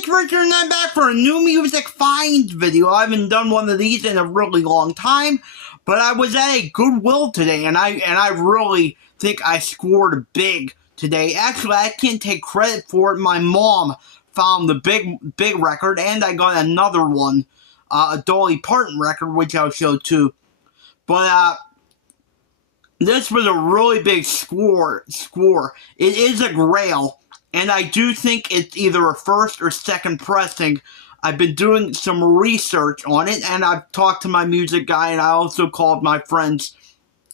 it's Richard and I'm back for a new music finds video. I haven't done one of these in a really long time, but I was at a Goodwill today and I really think I scored big today. Actually, I can't take credit for it. My mom found the big record, and I got another one, a Dolly Parton record, which I'll show too. But this was a really big score. It is a grail. And I do think it's either a first or second pressing. I've been doing some research on it, and I've talked to my music guy, and I also called my friends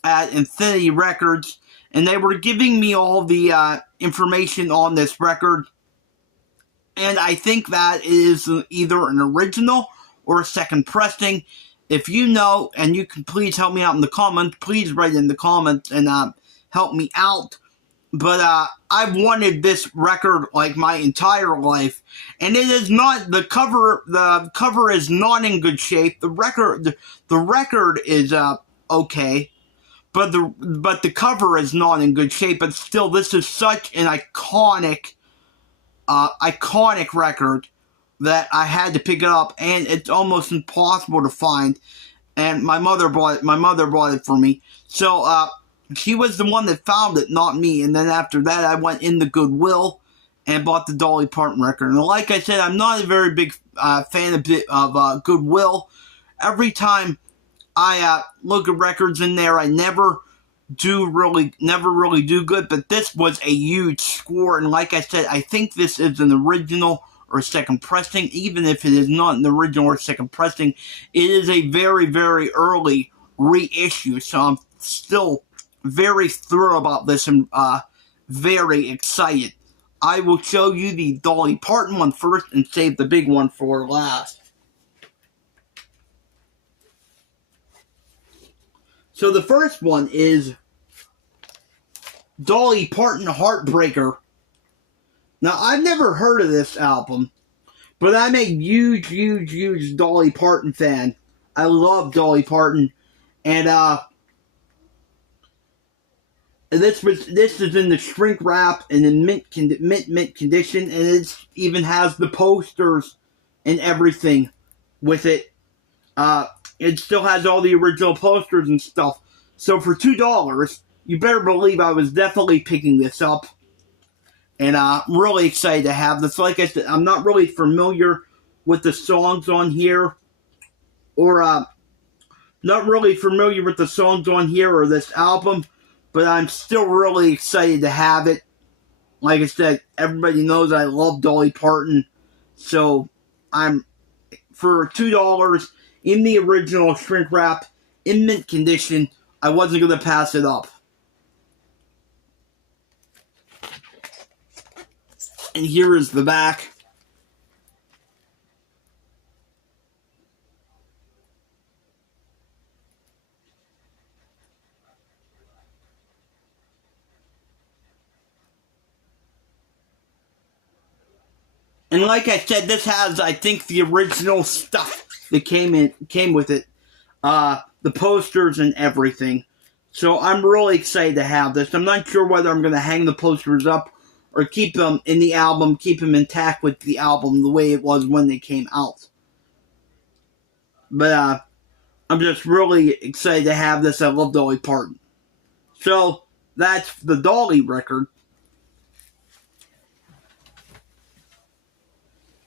at Infinity Records, and they were giving me all the information on this record. And I think that it is either an original or a second pressing. If you know, and you can please help me out in the comments, please write in the comments and help me out. But I've wanted this record like my entire life, and it is not the cover. The cover is not in good shape. The record is okay, but the cover is not in good shape. But still, this is such an iconic record that I had to pick it up, and it's almost impossible to find. And my mother bought it. My mother bought it for me. So she was the one that found it, not me. And then after that, I went in the Goodwill and bought the Dolly Parton record. And like I said, I'm not a very big fan of Goodwill. Every time I look at records in there, I never really do good. But this was a huge score. And like I said, I think this is an original or second pressing. Even if it is not an original or second pressing, it is a very, very early reissue. So I'm still very thrilled about this and very excited. I will show you the Dolly Parton one first and save the big one for last. So the first one is Dolly Parton Heartbreaker. Now, I've never heard of this album, but I'm a huge Dolly Parton fan. I love Dolly Parton, and this is in the shrink wrap and in mint condition, and it even has the posters and everything with it. It still has all the original posters and stuff. So for $2, you better believe I was definitely picking this up. And I'm really excited to have this. Like I said, I'm not really familiar with the songs on here, or not really familiar with the songs on here or this album. But I'm still really excited to have it. Like I said, everybody knows I love Dolly Parton. So, for $2 in the original shrink wrap, in mint condition, I wasn't going to pass it up. And here is the back. And like I said, this has, I think, the original stuff that came with it. The posters and everything. So I'm really excited to have this. I'm not sure whether I'm going to hang the posters up or keep them in the album, keep them intact with the album the way it was when they came out. But I'm just really excited to have this. I love Dolly Parton. So that's the Dolly record.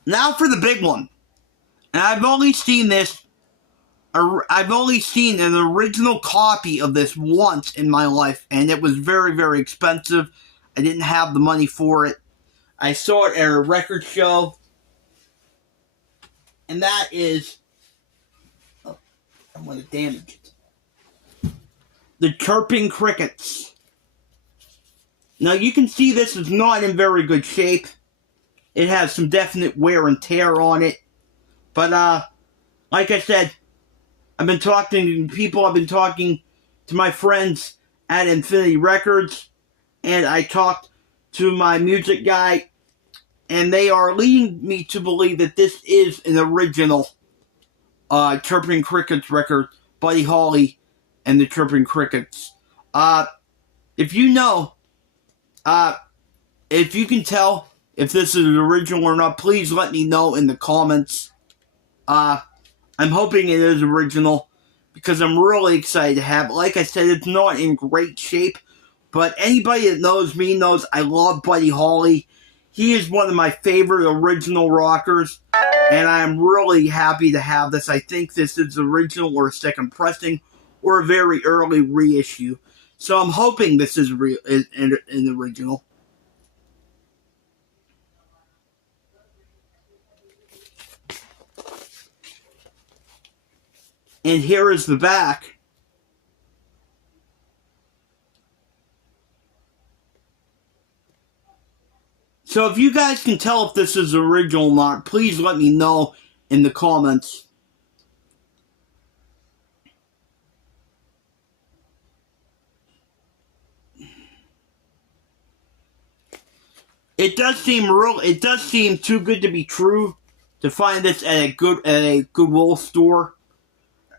Now for the big one. And I've only seen an original copy of this once in my life, and it was very, very expensive. I didn't have the money for it. I saw it at a record show, and that is, oh, I'm going to damage it. The Chirping Crickets. Now you can see this is not in very good shape. It has some definite wear and tear on it. But, like I said, I've been talking to people. I've been talking to my friends at Infinity Records. And I talked to my music guy. And they are leading me to believe that this is an original Chirping Crickets record. Buddy Holly and the Chirping Crickets. If you know, if you can tell, if this is original or not. Please let me know in the comments. I'm hoping it is original because I'm really excited to have it. Like I said, it's not in great shape, but anybody that knows me knows I love Buddy Holly. He is one of my favorite original rockers, and I'm really happy to have this. I think this is original or a second pressing or a very early reissue. So I'm hoping this is an original. And here is the back. So if you guys can tell if this is original or not, please let me know in the comments. It does seem too good to be true to find this at a Goodwill store.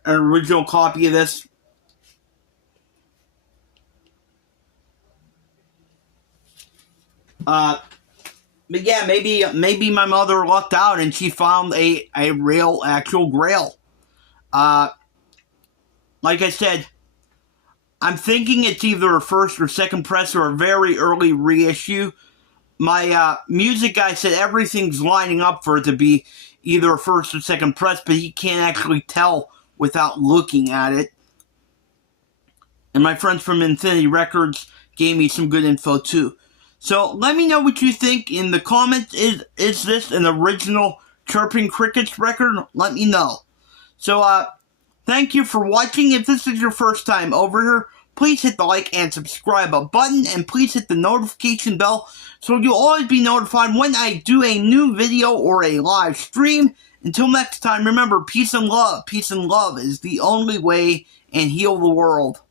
An original copy of this. But yeah, maybe my mother lucked out and she found a real actual grail. Like I said, I'm thinking it's either a first or second press or a very early reissue. My music guy said everything's lining up for it to be either a first or second press, but he can't actually tell without looking at it. And my friends from Infinity Records gave me some good info too. So let me know what you think in the comments. Is this an original Chirping Crickets record? Let me know. So thank you for watching. If this is your first time over here, please hit the like and subscribe button, and please hit the notification bell so you'll always be notified when I do a new video or a live stream. Until next time, remember, peace and love. Peace and love is the only way, and heal the world.